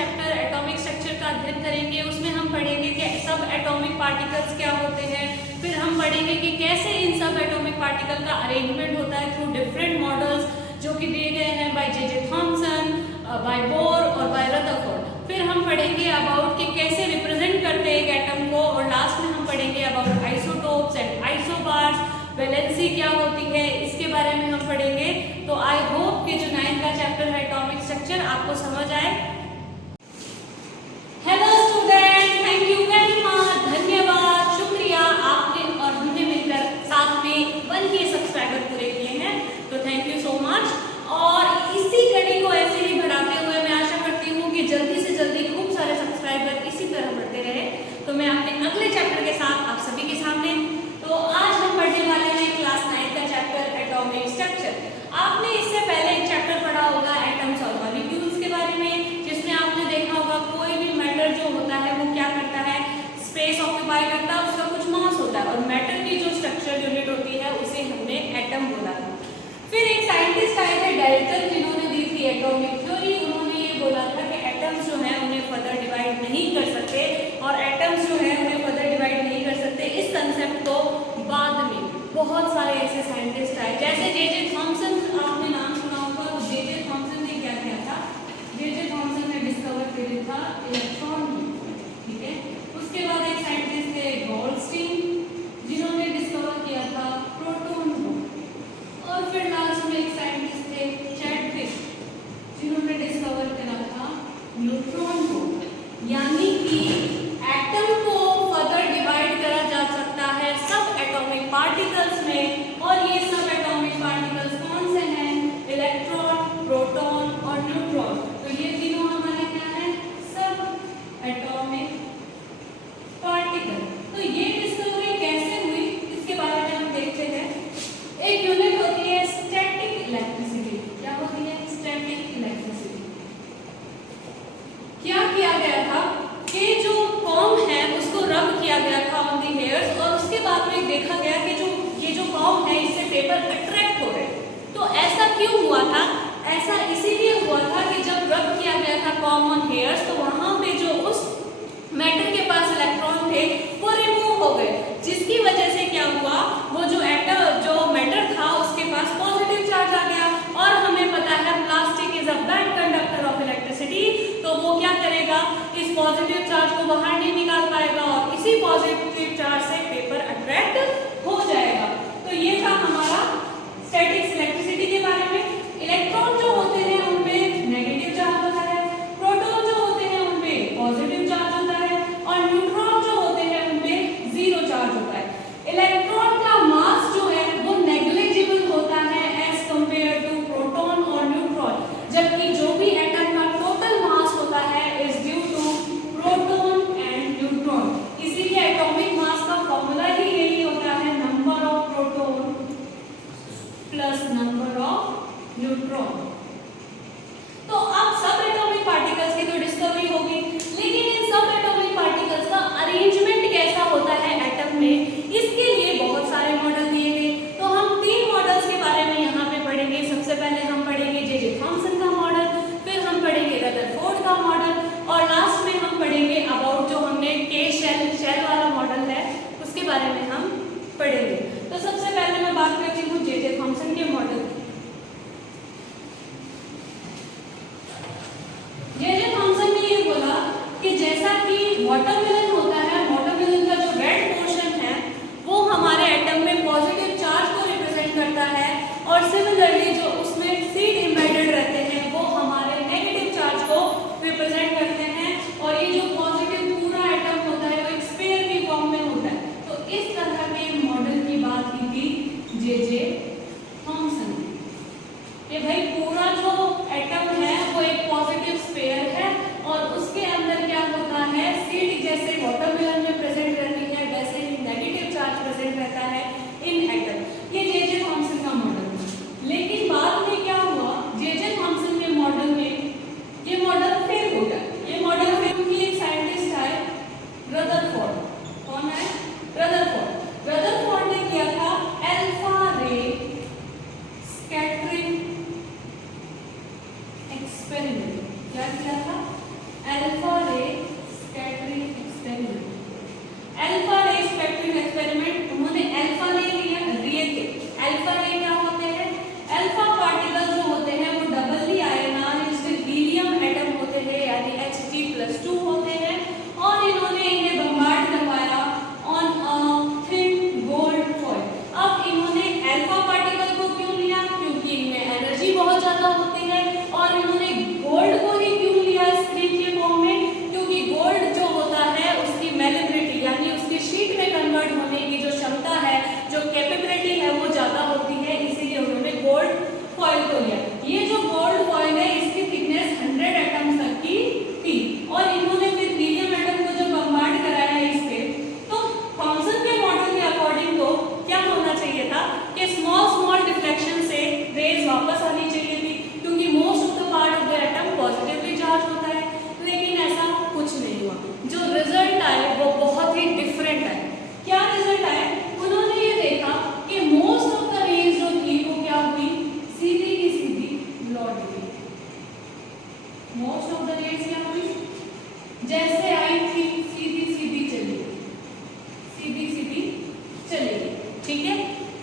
Chapter atomic structure का अध्ययन करेंगे। उसमें हम पढ़ेंगे कि सब एटॉमिक पार्टिकल्स क्या होते हैं, फिर हम पढ़ेंगे कि कैसे इन सब एटॉमिक पार्टिकल का अरेंजमेंट होता है थ्रू डिफरेंट मॉडल्स जो कि दिए गए हैं by J Thomson, by Bohr और बाय रदरफोर्ड। फिर हम पढ़ेंगे अबाउट कि कैसे रिप्रेजेंट करते हैं एक एटम को, और लास्ट में हम पढ़ेंगे about isotopes and isobars, valency क्या होती है, इसके बारे में हम पढ़ेंगे। तो आई होप कि जो 9th का चैप्टर है एटॉमिक स्ट्रक्चर आपको समझ आए। Hello student, thank you very much, धन्यवाद, शुक्रिया, आपने और हमने मिलकर साथ में 1K सब्सक्राइबर पूरे किए हैं, तो थैंक यू सो मच। और इसी कड़ी को ऐसे ही बढ़ाते हुए मैं आशा करती हूँ कि जल्दी से जल्दी खूब सारे सब्सक्राइबर इसी तरह बढ़ते रहे। तो मैं अपने अगले चैप्टर के साथ आप सभी के सामने, तो आज हम पढ़ने वाले हैं क्लास 9 का चैप्टर एटॉमिक स्ट्रक्चर। आपने इससे पहले एक चैप्टर पढ़ा होगा एटम्स और मॉलिक्यूल्स के बारे में, जिसमें आपने देखा होगा कोई भी मैटर जो होता है वो क्या करता है, स्पेस ऑक्यूपाई करता है, उसका कुछ मास होता है, और मैटर की जो स्ट्रक्चर यूनिट होती है उसे हमने एटम बोला था। फिर एक साइंटिस्ट आए थे डाल्टन, जिन्होंने दी थी एटॉमिक थ्योरी। उन्होंने ये बोला था कि एटम्स जो है उन्हें फर्दर डिवाइड नहीं कर सकते, और एटम्स जो है उन्हें फर्दर डिवाइड नहीं कर सकते। इस कंसेप्ट को बाद में बहुत सारे ऐसे साइंटिस्ट आए, जैसे जे थॉमसन, आपने नाम सुना होगा। तो जे थॉमसन ने क्या किया था, जे थॉमसन ने डिस्कवर किया था इलेक्ट्रॉन, ठीक है। उसके बाद एक साइंटिस्ट थे गोल्डस्टीन, जिन्होंने डिस्कवर किया था प्रोटॉन को। और फिर लास्ट में एक साइंटिस्ट थे चैडविक, जिन्होंने डिस्कवर किया था न्यूट्रॉन को। यानी कि एटम को फर्दर डिवाइड करा जा सकता है सब एटॉमिक पार्टिकल्स में, और ये सब एटॉमिक पार्टिकल्स कौन से हैं, इलेक्ट्रॉन, प्रोटॉन और न्यूट्रॉन। तो ये तीनों हमारे क्या हैं, सब एटॉमिक पार्टिकल। तो ये डिस्कवरी कैसे हुई इसके बारे में हम देखते हैं। एक यूनिट होती है स्टैटिक इलेक्ट्रिसिटी। क्या होती है स्टैटिक इलेक्ट्रिसिटी? क्या किया गया था कि जो कॉम है उसको रब किया गया था ऑन दी हेयर्स, और उसके बाद में देखा गया कि जो ये जो कॉम है इससे पेपर अट्रैक्ट हो रहे। तो ऐसा क्यों हुआ था? ऐसा इसीलिए हुआ था कि जब रब किया गया था कॉम ऑन हेयर्स, तो वहां पे जो उस मैटर के पास इलेक्ट्रॉन थे वो रिमूव हो गए, जिसकी वजह से क्या हुआ, वो जो एटम जो मैटर था उसके पास पॉजिटिव चार्ज आ गया। और हमें पता है plastic is a bad conductor of electricity, तो वो क्या करेगा, इस पॉजिटिव चार्ज को बाहर नहीं निकाल पाएगा, और इसी पॉजिटिव चार्ज से पेपर अट्रैक्ट हो जाएगा। तो ये था हमारा स्टैटिक इलेक्ट्रिसिटी के बारे में। इलेक्ट्रॉन जो होते हैं उनमें नेगेटिव चार्ज होता है, प्रोटॉन जो होते हैं उनमें पॉजिटिव चार्ज होता है, और न्यूट्रॉन जो होते हैं उनमें जीरो चार्ज होता है। इलेक्ट्रॉन का मास जो है वो नेग्लिजिबल होता है एज कंपेयर टू प्रोटॉन और न्यूट्रॉन, जबकि जो भी एटम का टोटल मास होता है is due to proton and neutron. इसीलिए एटॉमिक मास का फॉर्मूला ही यही होता है, number of proton plus number of neutron. तो अब सब एटॉमिक पार्टिकल्स की तो डिस्कवरी होगी, लेकिन इन सब एटॉमिक पार्टिकल्स का अरेंजमेंट कैसा होता है एटम में, इसके लिए बहुत सारे मॉडल दिए गए। तो हम 3 मॉडल्स के बारे में यहाँ पे पढ़ेंगे। सबसे पहले हम पढ़ेंगे जे थॉमसन का मॉडल, फिर हम पढ़ेंगे रदरफोर्ड का मॉडल, और लास्ट में हम पढ़ेंगे अबाउट जो हमने के शेल वाला मॉडल है उसके बारे में हम पढ़ेंगे। तो सबसे पहले मैं बात करती हूँ जे थॉमसन के मॉडल की।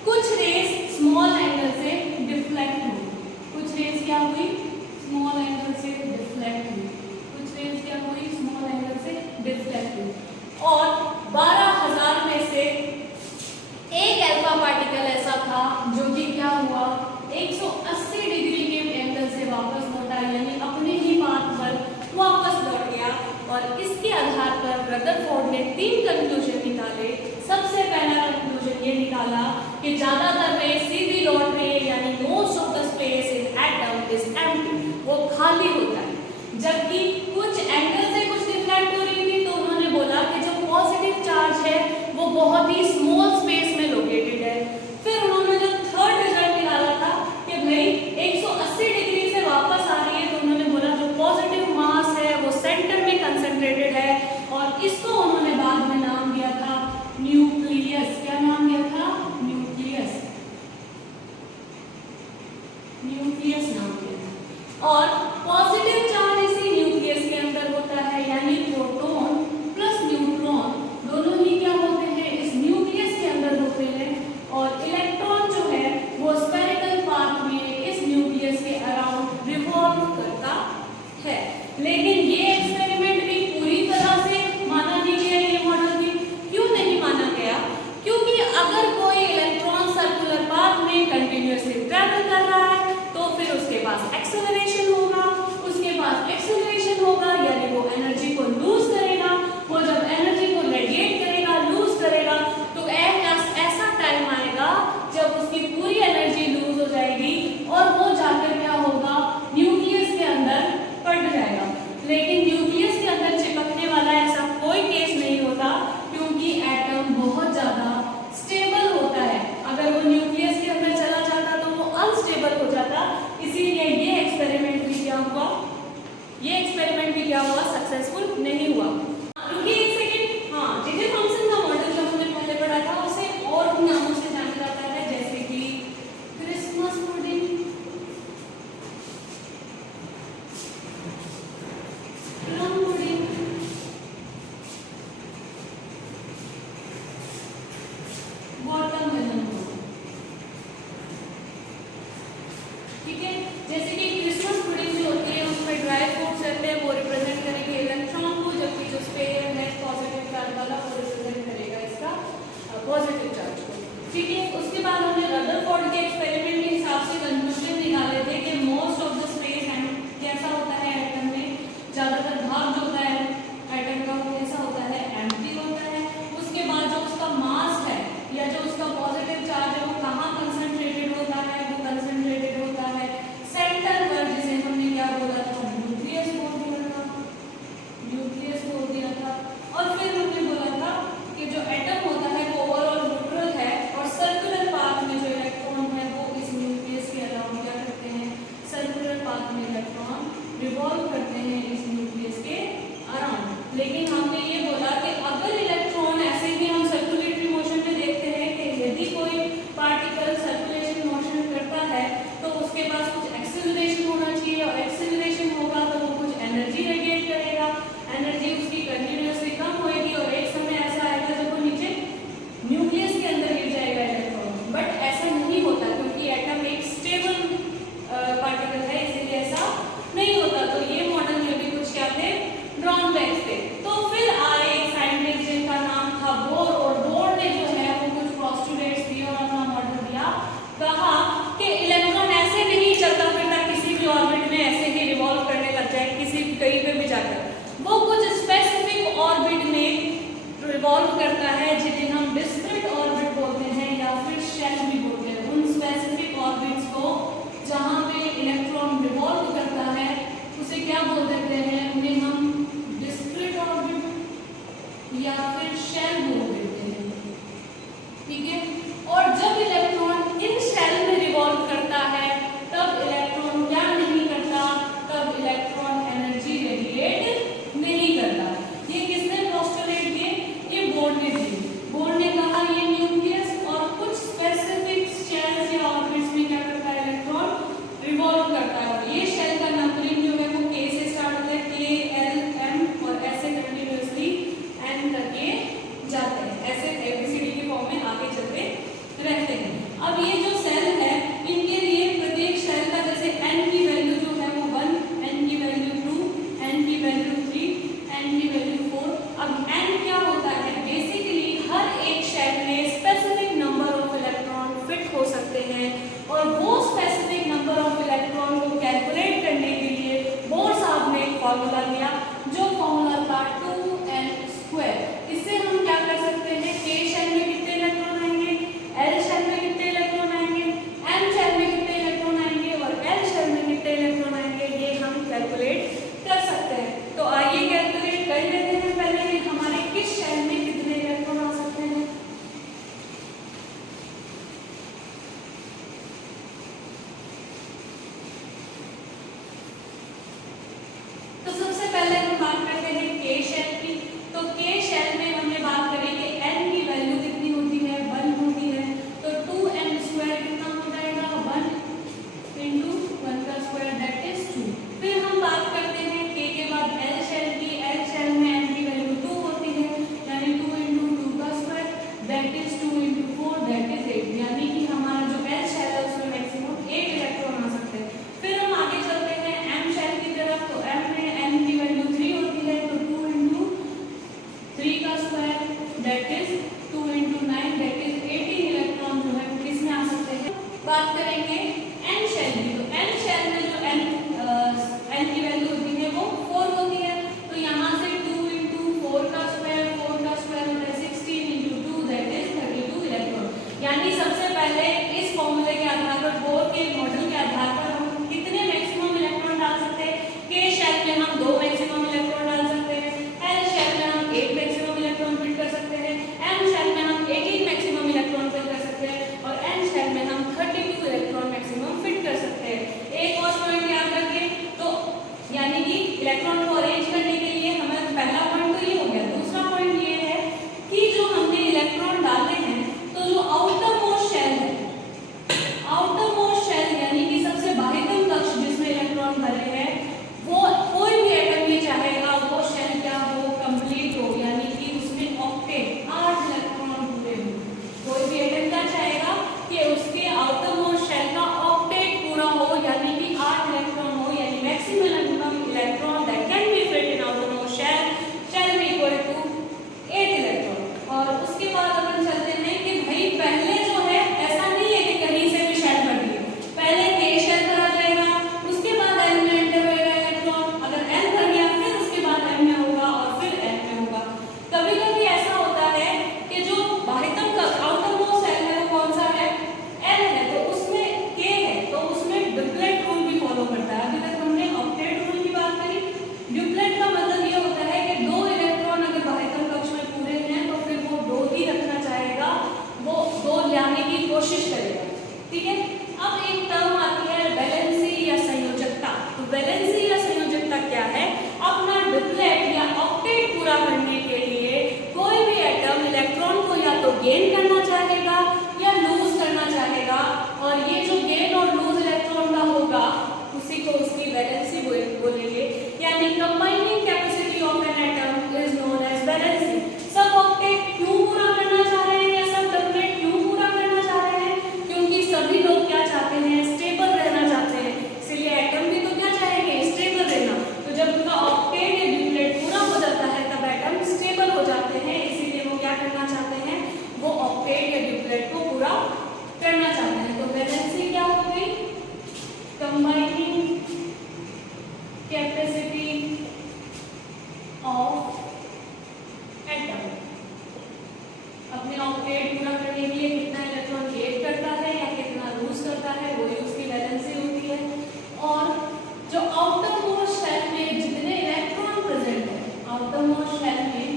कुछ रेस स्मॉल एंगल से डिफ्लेक्ट हुई, कुछ रेस क्या हुई, स्मॉल एंगल से डिफ्लेक्ट हुई, कुछ रेस क्या हुई, स्मॉल एंगल से डिफ्लेक्ट हुई। और 12,000 में से एक अल्फा पार्टिकल ऐसा था जो कि क्या हुआ, 180 डिग्री के एंगल से वापस लौटा, यानी अपने ही पाथ पर वापस लौट गया। और इसके आधार पर रदरफोर्ड ने 3 कंक्लूजन निकाले। सबसे पहला कंक्लूजन ये निकाला कि ज्यादातर रेस सीधी लौट रही है, यानी most of the space in atom is empty, वो खाली होता है। जबकि कुछ एंगल से कुछ डिफ्लेक्ट हो रही थी, तो उन्होंने बोला कि जो पॉजिटिव चार्ज है वो बहुत ही स्मॉल स्पेस में लोकेटेड है। फिर उन्होंने जो थर्ड रिजल्ट निकाला था कि भाई 180 डिग्री से वापस आ रही है, तो उन्होंने बोला जो पॉजिटिव मास है वो सेंटर में कंसंट्रेटेड है, और इसको उन्होंने बाद में नाम दिया था न्यूक्लियस। क्या नाम दिया था, न्यूक्लियस, न्यूक्लियस नाम दिया था। और पॉजिटिव चार्ज इसी न्यूक्लियस के अंदर होता है, यानी प्रोटॉन प्लस न्यूट्रॉन दोनों ही क्या होते हैं, इस न्यूक्लियस के अंदर होते हैं। और इलेक्ट्रॉन जो है वो स्फेरिकल पाथ में इस न्यूक्लियस के अराउंड रिवॉल्व करता है। लेकिन ये एक्सपेरिमेंट भी पूरी तरह से माना नहीं गया, ये मॉडल भी क्यों नहीं माना गया, क्योंकि अगर कोई इलेक्ट्रॉन सर्कुलर पाथ में कंटिन्यूअसली ट्रैवल कर रहा है तो फिर उसके पास एक्सेलरेशन होगा, उसके पास एक्सेलरेशन होगा यानी वो एनर्जी को लूज करेगा। वो जब एनर्जी को रेडिएट करेगा, लूज करेगा, तो ऐसा टाइम आएगा जब उसकी पूरी एनर्जी लूज हो जाएगी और वो जाकर क्या होगा, न्यूक्लियस के अंदर पड़ जाएगा। लेकिन न्यूक्लियस के अंदर चिपकने वाला ऐसा कोई केस नहीं होता, क्योंकि एटम बहुत ज्यादा स्टेबल होता है। अगर वो न्यूक्लियस के अंदर चला जाता तो वो अनस्टेबल हो जाता। इसीलिए ये एक्सपेरिमेंट भी क्या हुआ, ये एक्सपेरिमेंट भी क्या हुआ, सक्सेसफुल नहीं हुआ। क्योंकि एक सेकेंड, हाँ, जे थॉम्सन का मॉडल जो हमने पहले पढ़ा था उसे और भी नामों से जाना जाता है, जैसे कि Christmas pudding, plum pudding, watermelon pudding. ठीक है, जैसे कि क्रिसमस पुडिंग जो होती है उसमें ड्राई फ्रूट्स रहते हैं, वो रिप्रेजेंट करेंगे इलेक्ट्रॉन को, जबकि जो स्फीयर है पॉजिटिव चार्ज वाला वो रिप्रेजेंट करेगा इसका पॉजिटिव चार्ज को। ठीक है, उसके बाद हमने रदरफोर्ड के एक्सपेरिमेंट के हिसाब से कंक्लूजन निकाले थे कि most of the space and कैसा होता है एटम में, ज्यादातर भाग जो होता है एटम का वो कैसा होता है, एम्प्टी होता है। उसके बाद जो उसका मास है या जो उसका पॉजिटिव चार्ज है वो कहाँ कंसंट्रेटेड होता है, वो कंसंट्रेटेड होता है सेंटर पर, जिसे हमने क्या बोला था, न्यूक्लियस बोल दिया था, न्यूक्लियस बोल दिया था। और फिर हमने बोला था कि जो एटम होता है वो ओवरऑल न्यूट्रल है, और सर्कुलर पाथ में जो इलेक्ट्रॉन है वो इस न्यूक्लियस के अराउंड क्या करते हैं, सर्कुलर पाथ में इलेक्ट्रॉन रिवॉल्व करते हैं इस न्यूक्लियस के अराउंड। लेकिन हमने ये बोला कि अगर इलेक्ट्रॉन, ऐसे भी हम सर्कुलेटरी मोशन में देखते हैं कि यदि कोई पार्टिकल सर्कुलेशन मोशन करता है तो उसके पास कुछ एक्सेलरेशन होना चाहिए, और एक्सेलरेशन होगा तो वो कुछ एनर्जी रेडिएट करेगा, एनर्जी उसकी कंटिन्यूअसली कम होएगी, और एक समय ऐसा आएगा जब वो नीचे न्यूक्लियस के अंदर गिर जाएगा इलेक्ट्रॉन। बट ऐसा नहीं होता, क्योंकि एटम एक स्टेबल पार्टिकल है, इसीलिए ऐसा नहीं होता। तो ये मॉडल में भी कुछ क्या थे, ड्रॉबैक्स थे। तो फिर आए एक साइंटिस्ट जिनका नाम था बोर, और बोर ने जो है वो कुछ पोस्टुलेट्स दिए और अपना मॉडल दिया। कहा कि इलेक्ट्रॉन ऐसे नहीं चलता फिरता किसी भी ऑर्बिट में ऐसे ही रिवॉल्व करने लग जाए, किसी कहीं पे भी जाकर वो कुछ स्पेसिफिक ऑर्बिट में रिवॉल्व करता है, जिन्हें हम डिस्क्रीट ऑर्बिट बोलते हैं या फिर शेल भी बोलते हैं। उन स्पेसिफिक ऑर्बिट्स को जहाँ पे इलेक्ट्रॉन रिवॉल्व करता है उसे क्या बोल देते हैं, उन्हें हम डिस्क्रीट ऑर्बिट या फिर शेल बोल देते हैं। ठीक है, और जब इलेक्ट्रॉन इन शेल में रिवॉल्व करता है तब इलेक्ट्रॉन क्या नहीं करता, तब इलेक्ट्रॉन एनर्जी रेडिएट नहीं करता। ये किसने पोस्टुलेट दिए, ये बोर ने दिए। बोर ने कहा बात करेंगे एन शेल की, तो एन शेल में जो एन की वैल्यू होती है वो 4 होती है। तो यहाँ से 2 इंटू 4 का स्क्वायर होता है 16 इंटू 2 दैट इज 32 इलेक्ट्रॉन। यानी सबसे पहले इस फॉर्मूले के आधार पर, बोर के मॉडल के आधार पर हम कितने मैक्सिमम इलेक्ट्रॉन डाल सकते हैं? के शेल में हम 2 मैक्सिमम इलेक्ट्रॉन डाल सकते हैं, एल शेल में हम 8 मैक्सिमम इलेक्ट्रॉन फिट कर सकते हैं, एम शेल में हम 18 मैक्सिमम इलेक्ट्रॉन फिट कर सकते हैं और एन शेल में हम 32 इलेक्ट्रॉन मैक्सिमम फिट कर सकते हैं। एक और पॉइंट याद रखें, तो यानी कि इलेक्ट्रॉन को अरेंज करने के लिए हमें पहला पॉइंट तो ये हो गया। दूसरा पॉइंट ये है कि जो हमने इलेक्ट्रॉन डाले हैं, तो जो आउटर मोस्ट शेल है, आउटर मोस्ट शेल यानी कि सबसे बाह्यतम कक्ष जिसमें इलेक्ट्रॉन भरे हैं, वो कोई भी एटम ये चाहेगा वो शेल क्या हो, कंप्लीट हो, यानी कि उसमें ऑक्टेट 8 इलेक्ट्रॉन पूरे हो। कोई भी एटम क्या चाहेगा कि उसके आउटर मोस्ट शेल का ऑक्टेट पूरा हो, यानी कि 8 इलेक्ट्रॉन हो, यानी maximum electron that can be fit in outer most shell shell be equal to 8 electron. और उसके बाद अपन चलते हैं कि भाई पहले जो है ऐसा नहीं है कि कहीं से भी शेल भर दिए, पहले के शेल भरा जाएगा, उसके बाद एल में एंटर होएगा इलेक्ट्रॉन, अगर एल भर गया फिर उसके बाद एम में होगा और फिर एल में होगा। कभी कभी ऐसा होता है कि जो बाह्यतम का आउटर मोस्ट शेल है वो कौन सा है, एल है, तो उसमें के है, तो उसमें ड्यूप्लेट रूल भी फॉलो करता है। अभी तक हमने ऑक्टेट रूल की बात करी। ड्यूप्लेट का मतलब ये होता है कि 2 इलेक्ट्रॉन अगर बाह्यतम कक्ष में पूरे हैं तो फिर वो 2 ही रखना चाहेगा, वो 2 लाने की कोशिश करेगा, ठीक है। अब एक टर्म आती है वैलेंसी या संयोजकता। तो वैलेंसी या संयोजकता क्या है? अपना डिप्लेट या ऑक्टेट पूरा करने के लिए कोई भी एटम इलेक्ट्रॉन को या तो गेन करना चाहेगा या लूज करना चाहेगा, और ये जो गेन और लूज इलेक्ट्रॉन का होगा उसी को उसकी वैलेंसी बोलेंगे, यानी combining capacity of an atom is known as valency. सब ऑक्टेट क्यों पूरा करना चाह रहे हैं या सब डबलेट क्यों पूरा करना चाह रहे हैं? क्योंकि सभी लोग क्या चाहते हैं, स्टेबल रहना चाहते हैं, इसलिए एटम भी तो क्या चाहेंगे, स्टेबल रहना। तो जब उनका ऑक्टेट या डुप्लेट पूरा हो जाता है तब एटम स्टेबल हो जाते हैं, इसीलिए वो क्या करना चाहते हैं, वो ऑक्टेट या डुप्लेट को पूरा करना चाहते हैं। तो वैलेंसी क्या हो गई, कंबाइनिंग कैपेसिटी ऑफ एटम। अपने ऑक्टेट पूरा करने के लिए कितना इलेक्ट्रॉन गेन करता है या कितना लूज करता है, वही उसकी वैलेंसी होती है। और जो आउटर मोस्ट शेल में जितने इलेक्ट्रॉन प्रेजेंट है, आउटर मोस्ट शेल में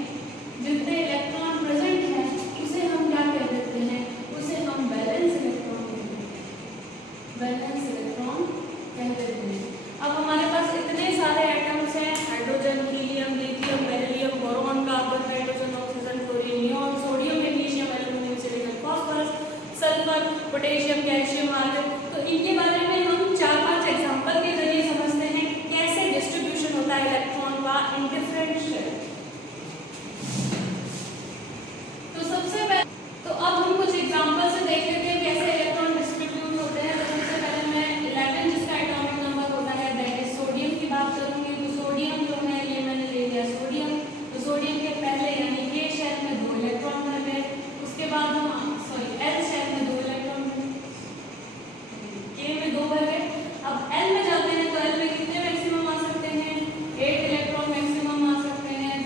जितने इलेक्ट्रॉन प्रेजेंट है उसे हम क्या कह देते हैं, उसे हम वैलेंस इलेक्ट्रॉन कहते हैं, वैलेंस इलेक्ट्रॉन कह देते हैं। अब हमारे पास इतने सारे एटम्स हैं, hydrogen, helium, lithium, beryllium, boron, carbon, nitrogen, oxygen, chlorine, neon, sodium, magnesium, aluminium, silicon, phosphorus, sulphur, potassium, calcium, argon. तो इनके बारे में हम 4-5 एग्जांपल के जरिए समझते हैं कि कैसे डिस्ट्रीब्यूशन होता है इलेक्ट्रॉन का इन डिफरेंट शेल। तो सबसे पहले तो अब हम कुछ एग्जांपल से देख लेते हैं कैसे इलेक्ट्रॉन डिस्ट्रीब्यूट होते हैं। तो सबसे पहले मैं 11 जिसका एटॉमिक नंबर होता है दैट इज सोडियम की बात करूंगी। तो सोडियम जो है ये मैंने ले लिया सोडियम। तो सोडियम के पहले यानी के शेल में 2 इलेक्ट्रॉन भर गए, उसके बाद हम एल शेल में 2 इलेक्ट्रॉन, के में 2 भर गए। अब एल में जाते हैं तो एल में कितने मैक्सिमम आ सकते हैं, 8 इलेक्ट्रॉन मैक्सिमम आ सकते हैं।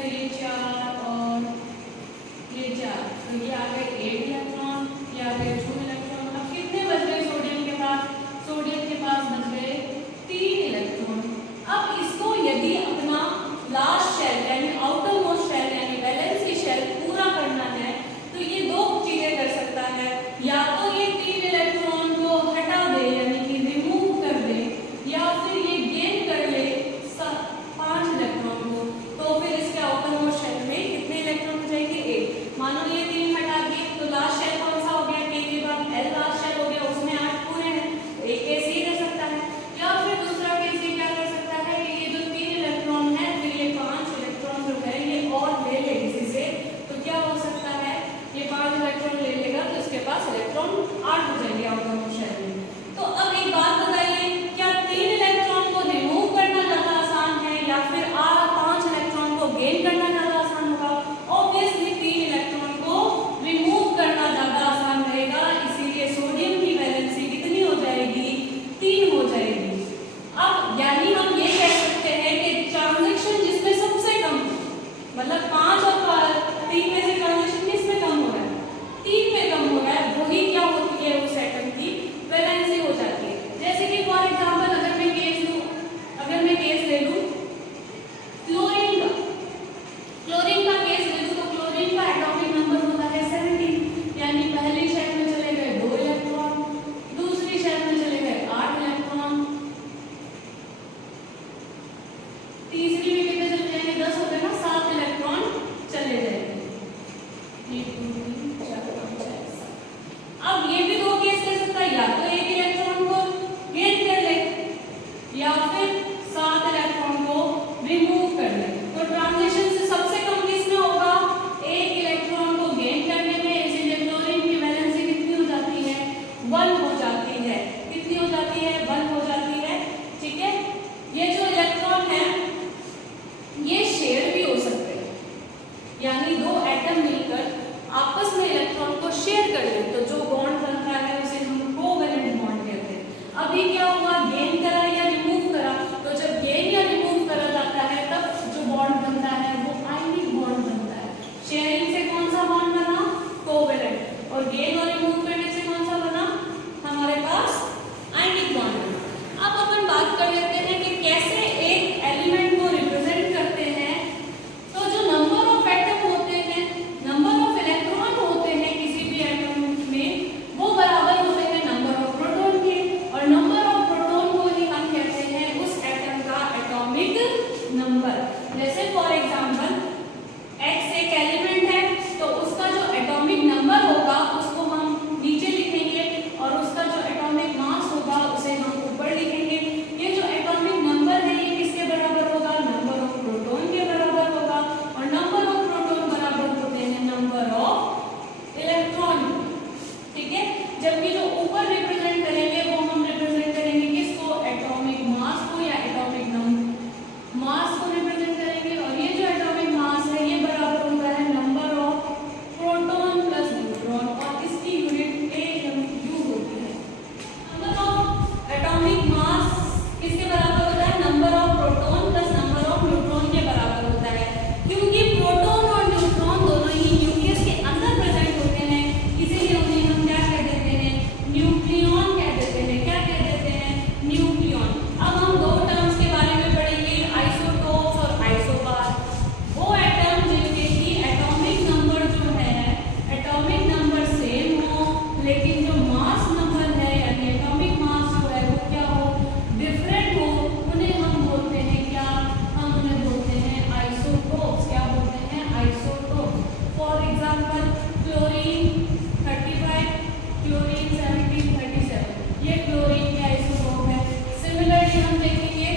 ये क्लोरीन के आइसोटोप है। सिमिलरली हम देखेंगे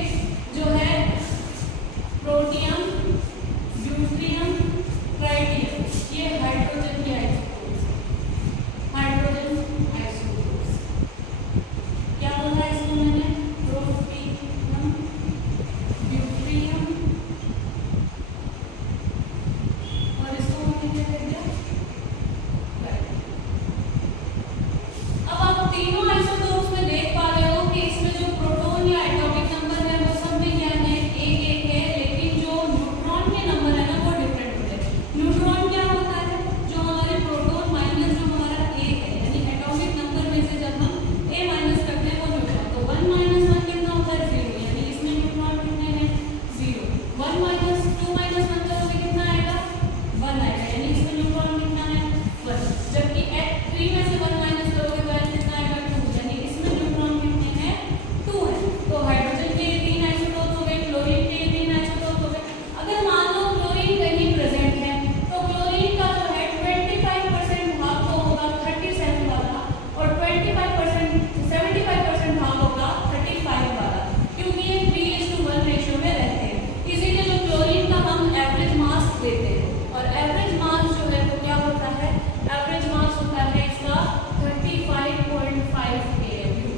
जो है प्रोटियम, ड्यूटेरियम, ट्राइटियम, ये हाइड्रोजन के आइसोटोप्स, हाइड्रोजन आइसोटोप्स। क्या बोला इसको मैंने? प्रोटियम, ड्यूटेरियम, और इसको हमने क्या कर दिया? अब आप तीनों आइसोटोप्स में देख पा रहे हो कि इसमें जो प्रोटॉन या एटॉमिक नंबर है वो सब में क्या है? एक एक है, लेकिन जो न्यूट्रॉन के नंबर है ना वो डिफरेंट होते हैं। न्यूट्रॉन क्या होता है? जो हमारे प्रोटॉन माइनस जो हमारा ए है, यानी एटॉमिक नंबर में से जब हम ए माइनस करते हैं वो न्यूट्रॉन, तो 1 - 1 कितना होता है? 0, यानी इसमें न्यूट्रॉन कितने हैं? 0। 1 - 2 - 1 करोगे कितना आएगा? 1 आएगा, यानी इसमें न्यूट्रॉन कितना है? 1। जबकि 3 में से 1 माइनस करोगे तो कितना आएगा? 2, यानी इसमें न्यूट्रॉन कितने हैं? 2 है। तो हाइड्रोजन के ये 3 आइसोटोप्स हो गए, क्लोरीन के ये 3 आइसोटोप्स हो गए। अगर मान लो क्लोरीन कहीं प्रेजेंट है तो क्लोरीन का जो है 25% भाग तो होगा 37 वाला, और 75% भाग होगा 35 वाला, क्योंकि ये 3:1 रेशियो में रहते हैं। इसीलिए जो क्लोरीन का हम एवरेज मास लेते हैं, और एवरेज मास जो है वो क्या होता है? एवरेज मास होता है इसका 35.5 AMU।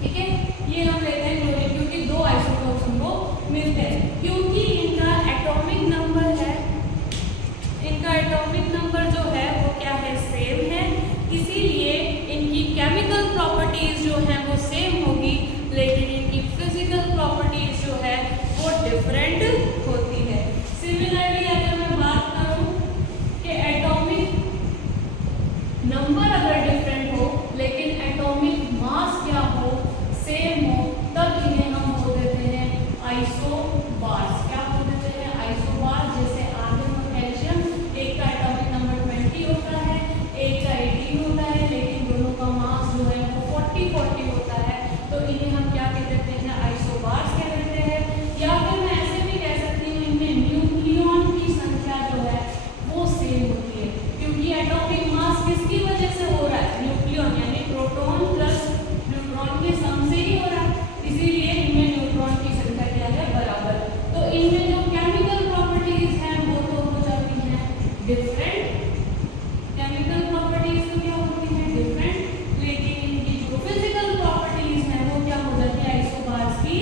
ठीक है, ये हम लेते हैं क्लोरीन, क्योंकि दो आइसोटोप्स हमको मिलते हैं, क्योंकि इनका एटॉमिक नंबर है, इनका एटॉमिक नंबर जो है वो क्या है? सेम है। इसीलिए इनकी केमिकल प्रॉपर्टीज जो है वो सेम होगी, लेकिन इनकी फिजिकल प्रॉपर्टीज जो है वो डिफरेंट होती है। सिमिलरली अगर मैं बात करूं कि एटॉमिक नंबर अगर डिफरेंट हो लेकिन एटॉमिक मास क्या हो? सेम हो, तब इन्हें हम बोल देते हैं आइसोबार्स। क्या बोल देते हैं? आइसोबार्स। जैसे आर्गन और कैल्शियम, एक का एटॉमिक नंबर 20 होता है, एक का 18 होता है, लेकिन दोनों का मास जो है वो 40-40 होता है, तो इन्हें हम क्या कह देते हैं? आइसोबार्स कह देते हैं। या फिर मैं ऐसे भी कह सकती हूँ इनमें न्यूक्लियॉन की संख्या जो है वो सेम होती है, क्योंकि एटॉमिक मास किसकी वजह से हो रहा है? न्यूक्लियॉन, यानी प्रोटॉन प्लस न्यूट्रॉन के सम से ही हो रहा है, इसीलिए इनमें न्यूट्रॉन की संख्या क्या है? बराबर। तो इनमें जो केमिकल प्रॉपर्टीज हैं वो तो हो जाती हैं डिफरेंट, केमिकल प्रॉपर्टीज तो क्या होती हैं? डिफरेंट, लेकिन इनकी जो फिजिकल प्रॉपर्टीज हैं वो क्या हो जाती है? आइसोबार्स की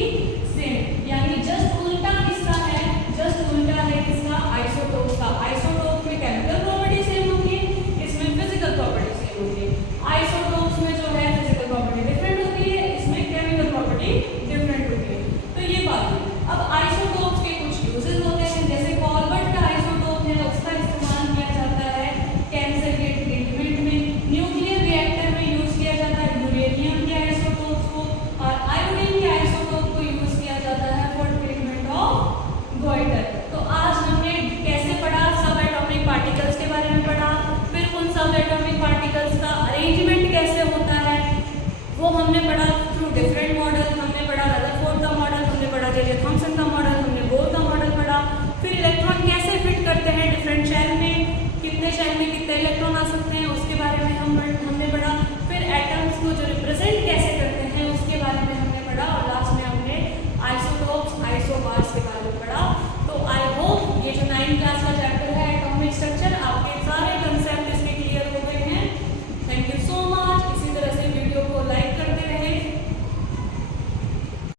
सेम। यानी जस्ट उल्टा किसका है? जस्ट उल्टा है किसका? आइसोटोप का। आइसोटोप में केमिकल प्रॉपर्टी सेम होगी, इसमें फिजिकल प्रॉपर्टी सेम होगी। आइसोटोप्स में जो है फिजिकल प्रॉपर्टी डिफरेंट होती है, इसमें केमिकल प्रॉपर्टी डिफरेंट होती है। तो ये बात है। अब आइसोटोप्स के कुछ यूजेस होते हैं, जैसे कॉल्बर्ट का आइसोटोप है, उसका इस्तेमाल किया जाता है कैंसर के ट्रीटमेंट में। न्यूक्लियर रिएक्टर में यूज किया जाता है यूरेनियम के आइसोटोप्स को, और आयोडीन के आइसोटोप को यूज किया जाता है फॉर ट्रीटमेंट ऑफ गॉइटर। तो आज हमने कैसे पढ़ा? सब एटॉमिक पार्टिकल्स के बारे में पढ़ा, फिर उन सब एटॉमिक पार्टिकल्स का अरेंजमेंट कैसे होता है वो हमने पढ़ा थ्रू डिफरेंट मॉडल। हमने पढ़ा रदरफोर्ड का मॉडल, हमने पढ़ा जे जे थॉम्सन का मॉडल,